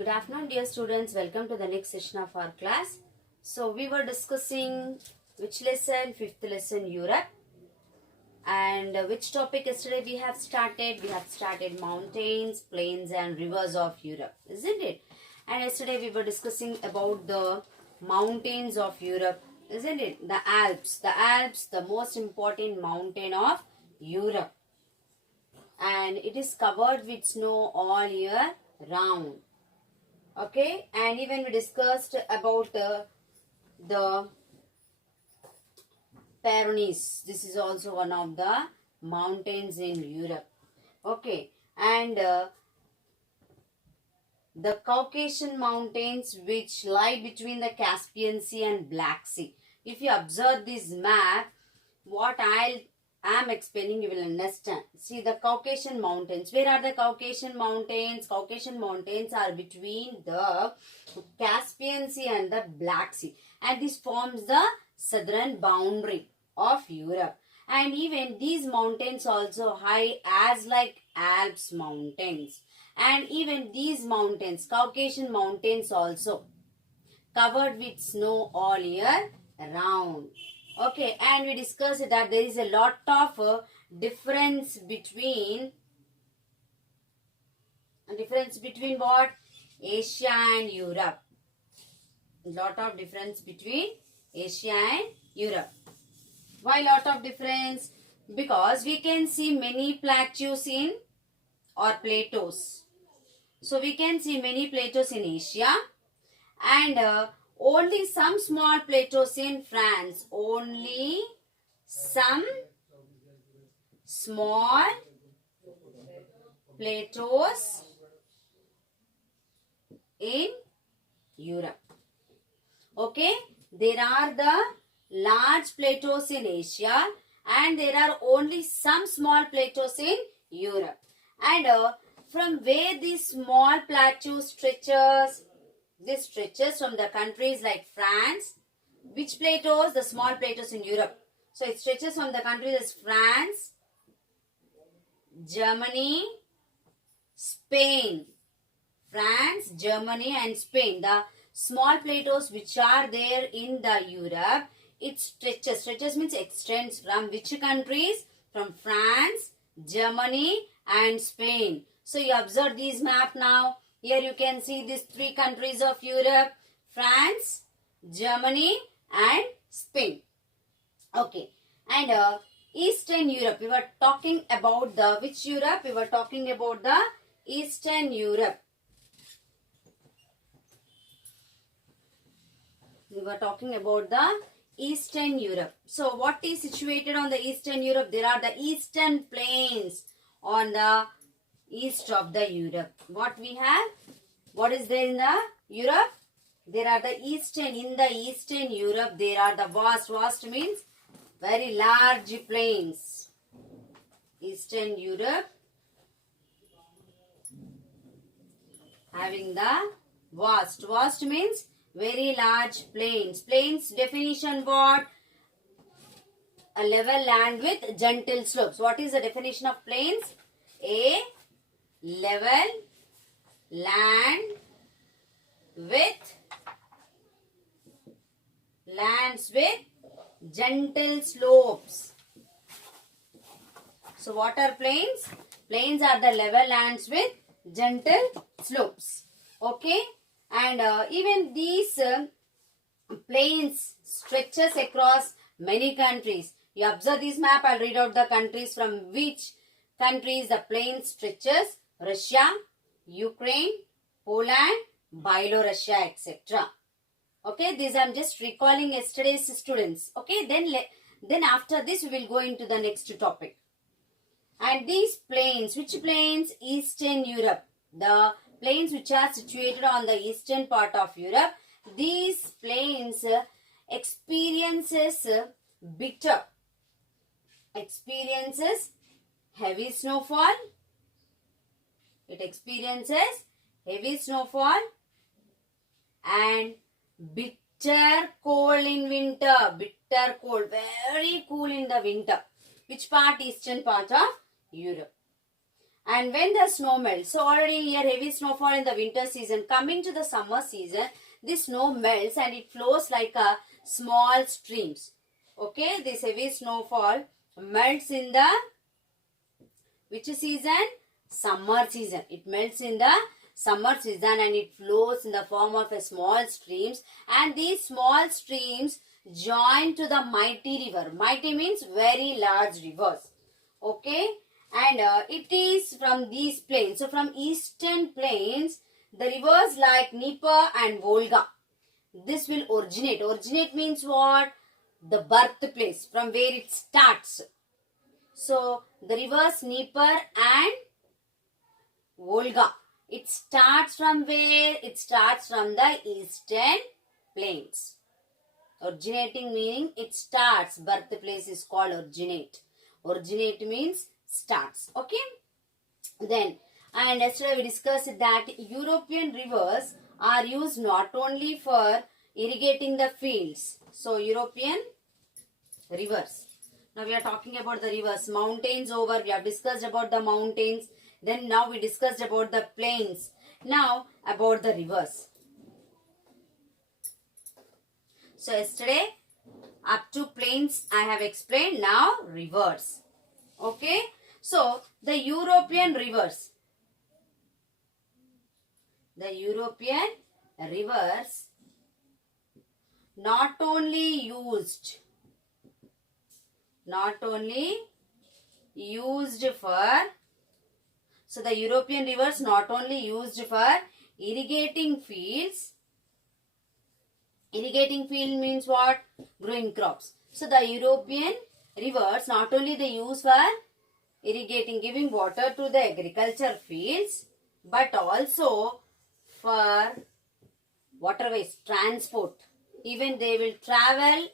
Good afternoon, dear students. Welcome to the next session of our class. So, we were discussing which lesson? Fifth lesson, Europe. And which topic yesterday we have started? We have started mountains, plains and rivers of Europe, isn't it? And yesterday we were discussing about the mountains of Europe, isn't it? The Alps. The Alps, the most important mountain of Europe. And it is covered with snow all year round. Okay, and even we discussed about the Pyrenees. This is also one of the mountains in Europe. Okay, and the Caucasian mountains which lie between the Caspian Sea and Black Sea. If you observe this map, what I am explaining, you will understand. See the Caucasian mountains. Where are the Caucasian mountains? Caucasian mountains are between the Caspian Sea and the Black Sea. And this forms the southern boundary of Europe. And even these mountains also high as like Alps mountains. And even these mountains, Caucasian mountains also covered with snow all year round. Okay, and we discussed that there is a lot of difference between what? Asia and Europe. Lot of difference between Asia and Europe. Why lot of difference? Because we can see many plateaus in or plateaus. So we can see many plateaus in Asia and only some small plateaus in France. Only some small plateaus in Europe. Okay, there are the large plateaus in Asia and there are only some small plateaus in Europe. And from where these small plateaus stretches? This stretches from the countries like France. Which plateaus? The small plateaus in Europe. So it stretches from the countries as France, Germany, Spain. France, Germany and Spain. The small plateaus which are there in the Europe, it stretches. Stretches means extends from which countries? From France, Germany and Spain. So you observe this map now. Here you can see these three countries of Europe, France, Germany and Spain. Okay, and Eastern Europe, we were talking about the which Europe? We were talking about the Eastern Europe. We were talking about the Eastern Europe. So what is situated on the Eastern Europe? There are the Eastern Plains on the east of the Europe. What we have? What is there in the Europe? There are the in the Eastern Europe, there are the vast means very large plains. Eastern Europe having the vast means very large plains. Plains definition what? A level land with gentle slopes. What is the definition of plains? A level land with gentle slopes. So what are plains? Plains are the level lands with gentle slopes. Okay, and even these plains stretches across many countries. You observe this map. I'll read out the countries from which countries the plains stretches. Russia, Ukraine, Poland, Belarusia, etc. Okay, these I'm just recalling yesterday's students. Okay, then after this we will go into the next topic. And these plains, which plains? Eastern Europe. The plains which are situated on the eastern part of Europe. These plains experiences heavy snowfall. It experiences heavy snowfall and bitter cold in winter. Bitter cold, very cool in the winter. Which part? Eastern part of Europe. And when the snow melts, so already here heavy snowfall in the winter season, coming to the summer season, this snow melts and it flows like a small streams. Okay, this heavy snowfall melts in the which season? Summer season. It melts in the summer season and it flows in the form of a small streams, and these small streams join to the mighty river. Mighty means very large rivers. Okay, and it is from these plains. So from eastern plains, the rivers like Dnieper and Volga, this will originate. Originate means what? The birthplace, from where it starts. So the rivers Dnieper and Volga, it starts from where? It starts from the eastern plains. Originating meaning it starts. Birthplace is called originate. Originate means starts. Okay. Then, and yesterday we discussed that European rivers are used not only for irrigating the fields. So European rivers. Now we are talking about the rivers. Mountains over. We have discussed about the mountains. Then now we discussed about the plains. Now about the rivers. So yesterday up to plains I have explained. Now rivers. Okay. So the European rivers. The European rivers not only used for, so the European rivers not only used for irrigating fields. Irrigating field means what? Growing crops. So the European rivers not only they use for irrigating, giving water to the agriculture fields, but also for waterways, transport. Even they will travel,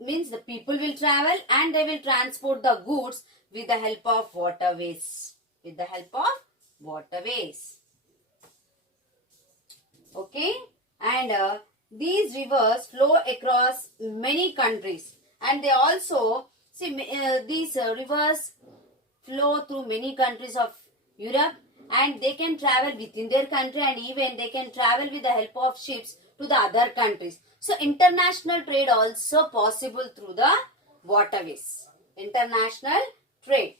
means the people will travel and they will transport the goods with the help of waterways. With the help of waterways. Okay. And these rivers flow across many countries. And they also, see these rivers flow through many countries of Europe, and they can travel within their country, and even they can travel with the help of ships to the other countries. So international trade also possible through the waterways. International trade.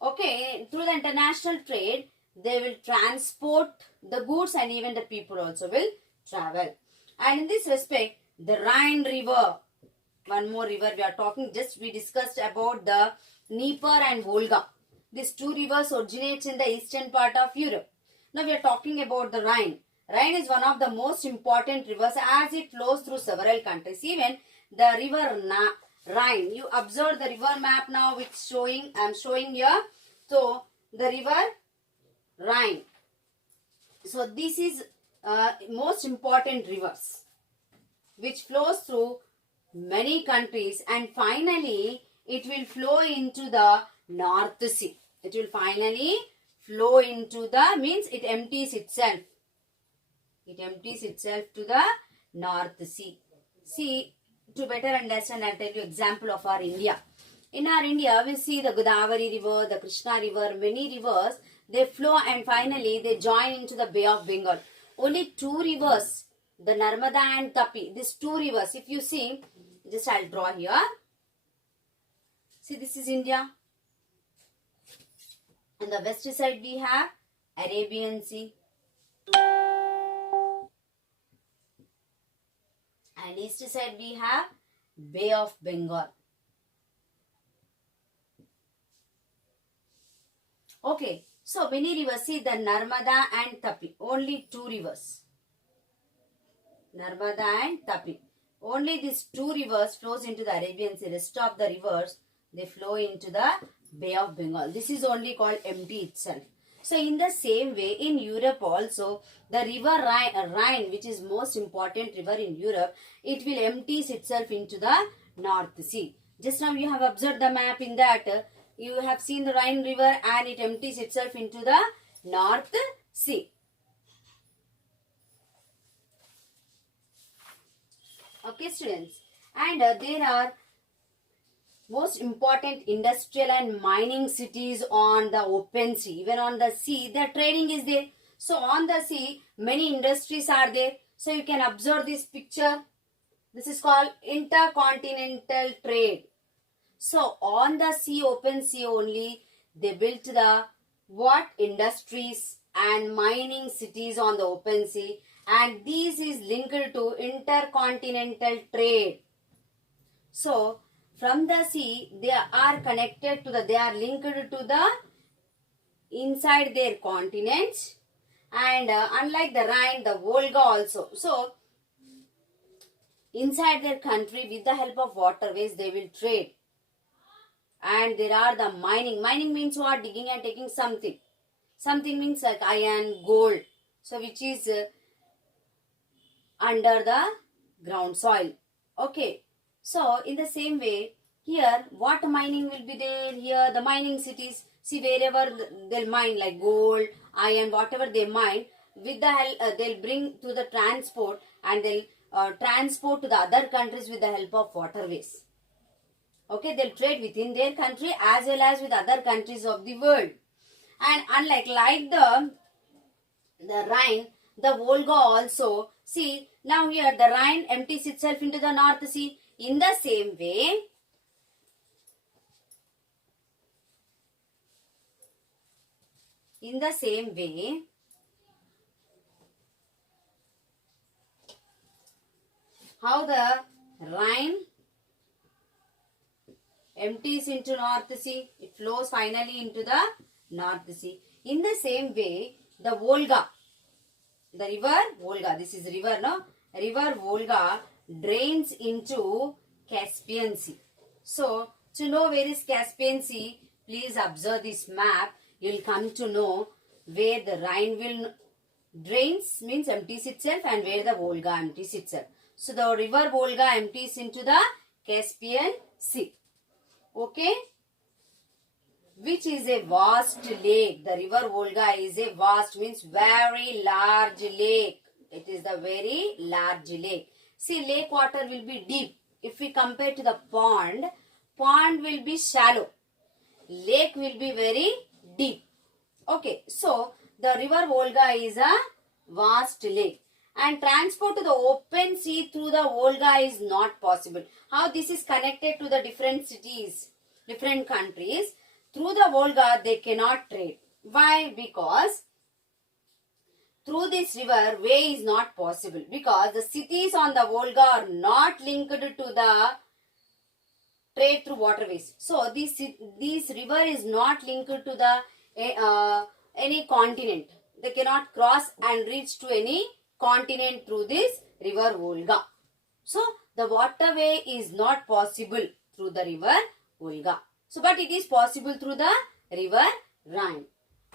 Okay, through the international trade, they will transport the goods and even the people also will travel. And in this respect, the Rhine River, one more river we are talking, just we discussed about the Dnieper and Volga. These two rivers originates in the eastern part of Europe. Now we are talking about the Rhine. Rhine is one of the most important rivers as it flows through several countries. Even the river Rhine. You observe the river map now which showing, I am showing here. So the river Rhine. So this is most important rivers which flows through many countries, and finally it will flow into the North Sea. It will finally flow into the, means it empties itself. It empties itself to the North Sea. See, to better understand, I'll tell you example of our India. In our India, we see the Godavari River, the Krishna River, many rivers, they flow and finally they join into the Bay of Bengal. Only two rivers, the Narmada and Tapi, these two rivers, if you see, just I'll draw here. See, this is India. On the west side we have Arabian Sea. And east side we have Bay of Bengal. Okay, so many rivers. See the Narmada and Tapi, only two rivers. Narmada and Tapi. Only these two rivers flows into the Arabian Sea. Rest of the rivers, they flow into the Bay of Bengal. This is only called empty itself. So in the same way, in Europe also, the river Rhine, which is most important river in Europe, it will empties itself into the North Sea. Just now you have observed the map in that. You have seen the Rhine river and it empties itself into the North Sea. Okay, students. And there are most important industrial and mining cities on the open sea. Even on the sea, the trading is there. So on the sea, many industries are there. So you can observe this picture. This is called intercontinental trade. So on the sea, open sea only, they built the what industries and mining cities on the open sea, and this is linked to intercontinental trade. So from the sea, they are connected to the, they are linked to the inside their continents, and unlike the Rhine, the Volga also. So inside their country, with the help of waterways, they will trade. And there are the mining. Mining means what? Digging and taking something. Something means like iron, gold. So which is under the ground soil. Okay. So in the same way, here what mining will be there? Here the mining cities. See, wherever they'll mine like gold, iron, whatever they mine, with the help they'll bring to the transport, and they'll transport to the other countries with the help of waterways. Okay, they'll trade within their country as well as with other countries of the world. And unlike the Rhine, the Volga also. See, now here the Rhine empties itself into the North Sea. In the same way, how the Rhine empties into North Sea, it flows finally into the North Sea. In the same way, the Volga, the river Volga, this is river, no? River Volga drains into Caspian Sea. So, to know where is Caspian Sea, please observe this map. You will come to know where the Rhine will drains, means empties itself, and where the Volga empties itself. So, the river Volga empties into the Caspian Sea. Okay, which is a vast lake. The river Volga is a vast, means very large lake. It is the very large lake. See, lake water will be deep. If we compare to the pond, pond will be shallow. Lake will be very deep. Okay, so the river Volga is a vast lake. And transport to the open sea through the Volga is not possible. How this is connected to the different cities, different countries? Through the Volga, they cannot trade. Why? Because through this river, way is not possible. Because the cities on the Volga are not linked to the trade through waterways. So, this river is not linked to the any continent. They cannot cross and reach to any continent through this river Volga. So, the waterway is not possible through the river Volga. So, but it is possible through the river Rhine.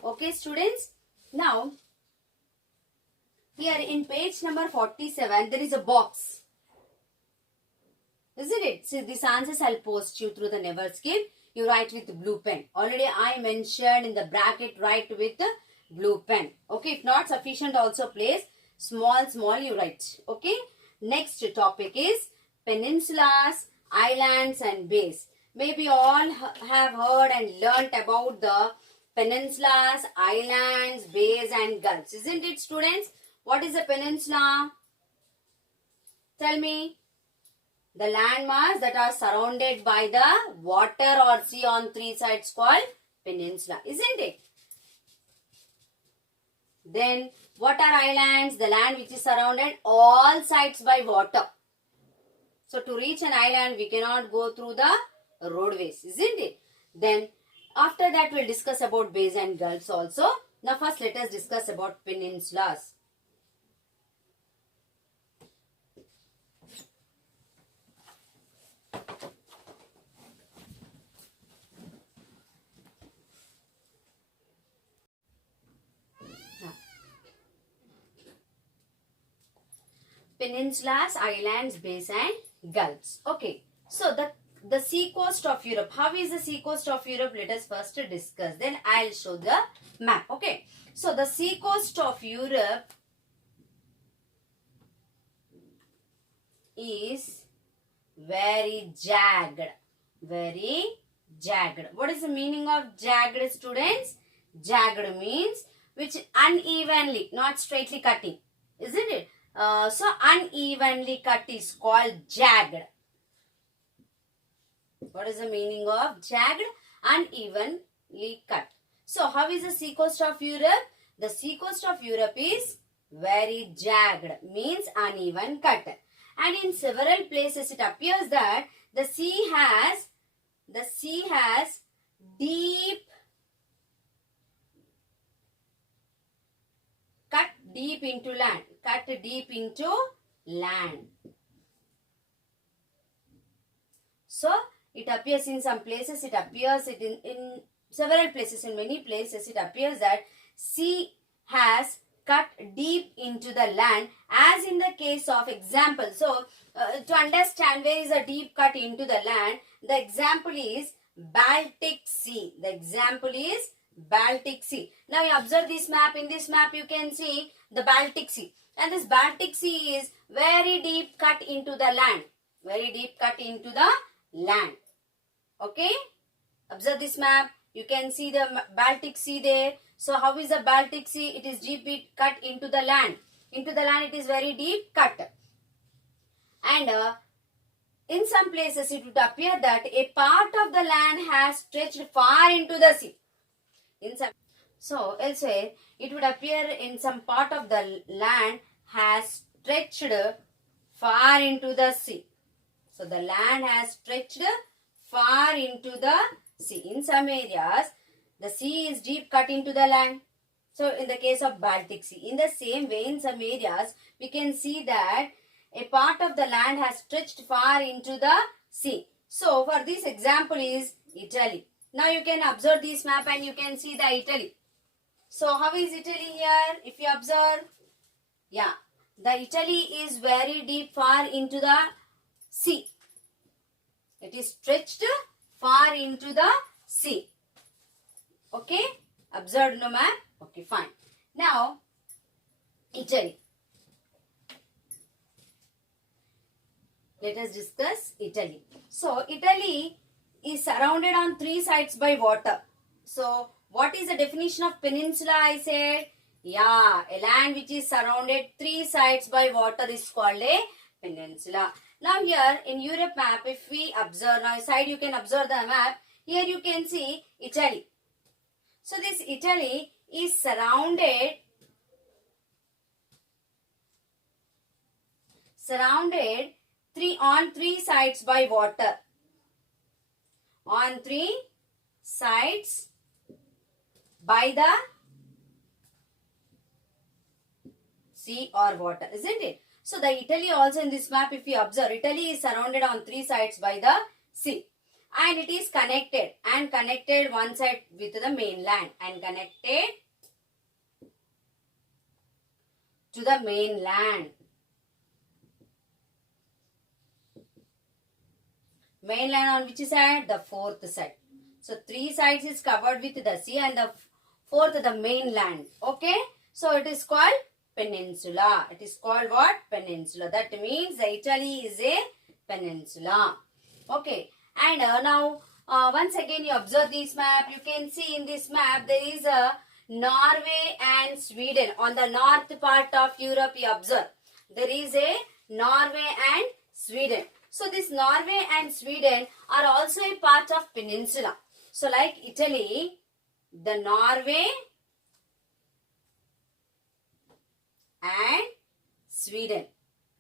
Okay, students. Now, here in page number 47, there is a box. Isn't it? So, these answers I'll post you through the Never Skip. You write with blue pen. Already I mentioned in the bracket, write with the blue pen. Okay, if not sufficient, also place small you write. Okay, next topic is peninsulas, islands and bays. Maybe all have heard and learnt about the peninsulas, islands, bays and gulfs. Isn't it, students? What is a peninsula? Tell me. The landmass that are surrounded by the water or sea on three sides called peninsula. Isn't it? Then, what are islands? The land which is surrounded all sides by water. So, to reach an island, we cannot go through the roadways, isn't it? Then, after that, we'll discuss about bays and gulfs also. Now, first, let us discuss about peninsulas. Peninsulas, islands, bays and gulfs. Okay. So, the sea coast of Europe. How is the sea coast of Europe? Let us first discuss. Then I'll show the map. Okay. So, the sea coast of Europe is very jagged. Very jagged. What is the meaning of jagged, students? Jagged means which unevenly, not straightly cutting, isn't it? So unevenly cut is called jagged. What is the meaning of jagged? Unevenly cut. So how is the seacoast of Europe? The seacoast of Europe is very jagged, means uneven cut. And in several places it appears that the sea has deep cut deep into land. So it appears in some places, it appears in several places, in many places it appears that sea has cut deep into the land, as in the case of example. So to understand where is a deep cut into the land, the example is Baltic Sea. The example is Baltic Sea. Now you observe this map. In this map you can see the Baltic Sea, and this Baltic Sea is very deep cut into the land. Very deep cut into the land. Okay, observe this map. You can see the Baltic Sea there. So how is the Baltic Sea? It is deep cut into the land. Into the land it is very deep cut. And in some places it would appear that a part of the land has stretched far into the sea. So elsewhere it would appear in some part of the land has stretched far into the sea. So the land has stretched far into the sea. In some areas the sea is deep cut into the land. So in the case of Baltic Sea, in the same way in some areas we can see that a part of the land has stretched far into the sea. So for this example is Italy. Now you can observe this map and you can see the Italy. So how is Italy here? If you observe, yeah, the Italy is very deep far into the sea. It is stretched far into the sea. Okay, observed no map? Okay, fine. Now, Italy. Let us discuss Italy. So, Italy is surrounded on three sides by water. So, what is the definition of peninsula? I said, yeah, a land which is surrounded three sides by water is called a peninsula. Now here in Europe map, if we observe, now side you can observe the map. Here you can see Italy. So this Italy is surrounded on three sides by water. On three sides by the sea or water, isn't it? So the Italy also in this map, if you observe, Italy is surrounded on three sides by the sea. And it is connected one side with the mainland and connected to the mainland. Mainland on which side? The fourth side. So three sides is covered with the sea and the fourth the mainland. Okay. So it is called peninsula. It is called what? Peninsula. That means the Italy is a peninsula. Okay. And now once again you observe this map. You can see in this map there is a Norway and Sweden. On the north part of Europe you observe. There is a Norway and Sweden. So this Norway and Sweden are also a part of peninsula. So like Italy, the Norway and Sweden.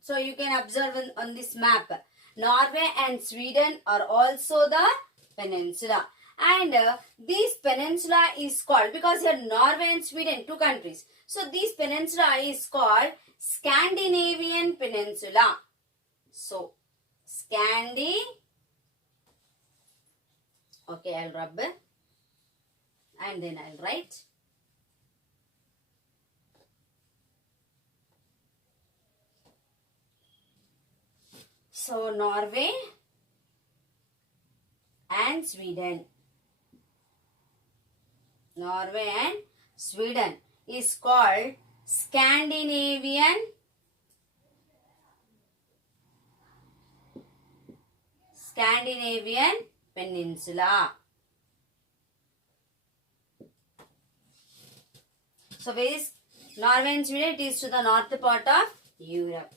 So you can observe on this map. Norway and Sweden are also the peninsula. And this peninsula is called, because here Norway and Sweden, two countries. So this peninsula is called Scandinavian Peninsula. So okay, I'll rub and then I'll write. So Norway and Sweden. Norway and Sweden is called Scandinavian Peninsula. So where is Norway and Sweden? It is to the north part of Europe.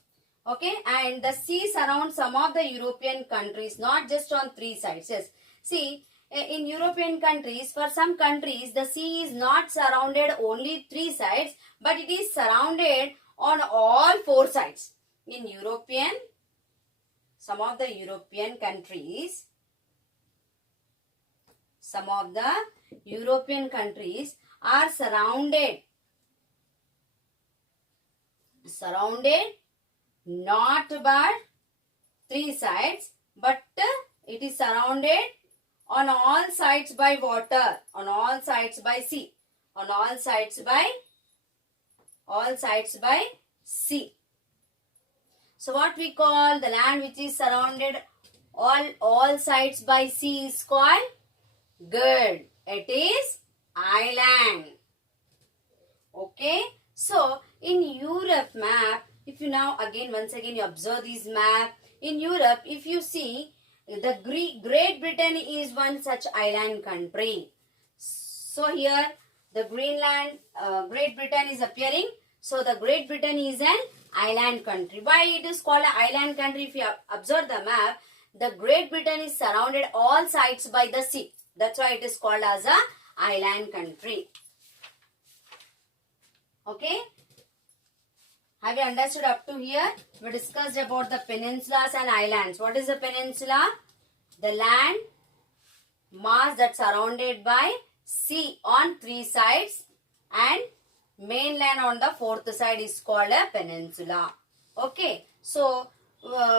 Okay, and the sea surrounds some of the European countries, not just on three sides. Yes, see, in European countries, for some countries, the sea is not surrounded only three sides, but it is surrounded on all four sides. In European, some of the European countries are surrounded not by three sides, but it is surrounded on all sides by water, on all sides by sea, on all sides by sea. So what we call the land which is surrounded all sides by sea is called good. It is island. Okay. So in Europe map, if you now once again you observe this map, in Europe, if you see, the Great Britain is one such island country. So here the Greenland, Great Britain is appearing. So the Great Britain is an island country. Why it is called an island country? If you observe the map, the Great Britain is surrounded all sides by the sea. That's why it is called as a island country. Okay. Have you understood up to here? We discussed about the peninsulas and islands. What is a peninsula? The land mass that's surrounded by sea on three sides and mainland on the fourth side is called a peninsula. Okay. So,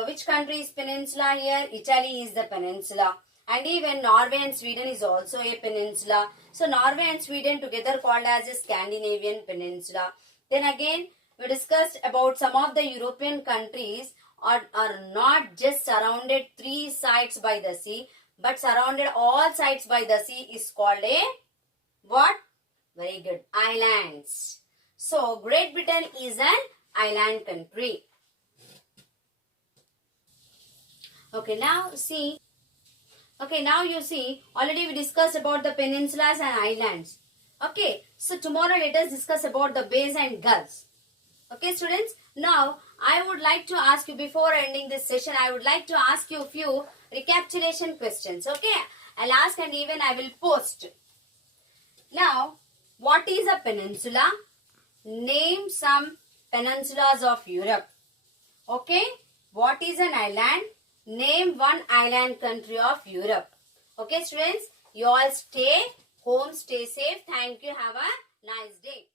which country is peninsula here? Italy is the peninsula. And even Norway and Sweden is also a peninsula. So, Norway and Sweden together called as a Scandinavian peninsula. Then again, we discussed about some of the European countries are not just surrounded three sides by the sea, but surrounded all sides by the sea is called a what? Very good. Islands. So, Great Britain is an island country. Okay, now see. Okay, now you see, already we discussed about the peninsulas and islands. Okay, so tomorrow let us discuss about the bays and gulfs. Okay, students, now I would like to ask you, before ending this session, I would like to ask you a few recapitulation questions. Okay, I'll ask and even I will post. Now, what is a peninsula? Name some peninsulas of Europe. Okay, what is an island? Name one island country of Europe. Okay, students, you all stay home, stay safe. Thank you. Have a nice day.